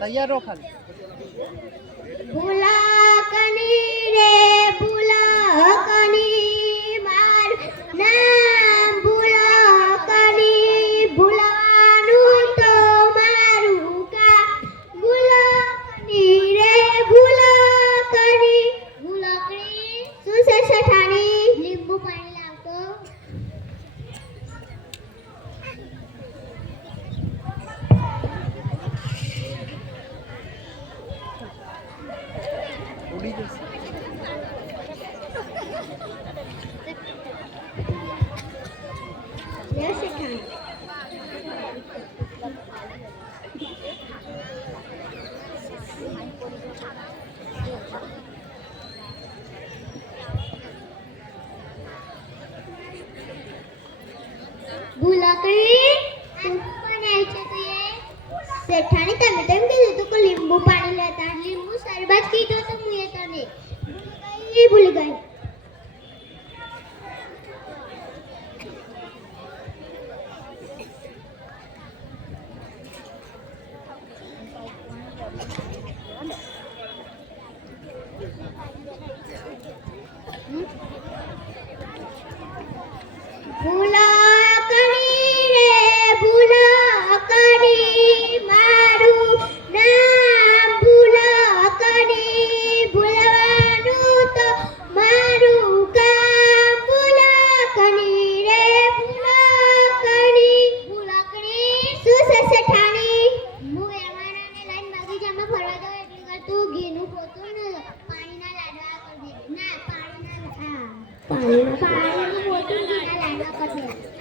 તૈયાર રહો ખાલી. ભૂલા કની રે sombrillas. Gula kri, sekarang kami tembikar itu kelimbu panila tan limbu sarbat kido semua. কি বলে গাই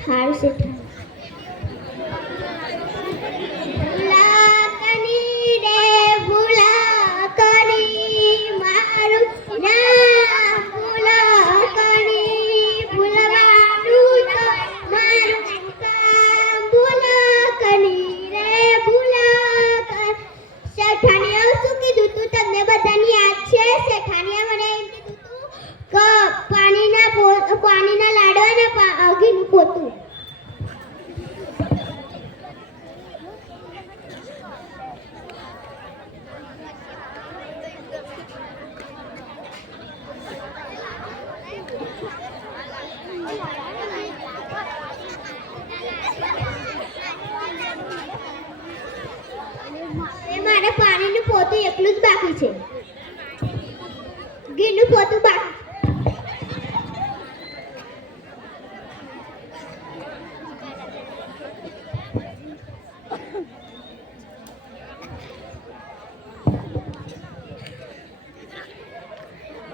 还是今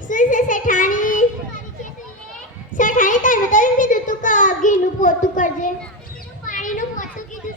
સુસે સેઠાણી સેઠાણી તમે તો કીધું તું કે ઘીનું પોતું કરજે. પાણી નું પોતું કીધું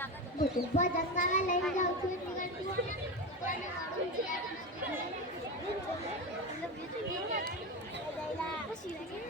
બધા લઈ જાઉં છું પછી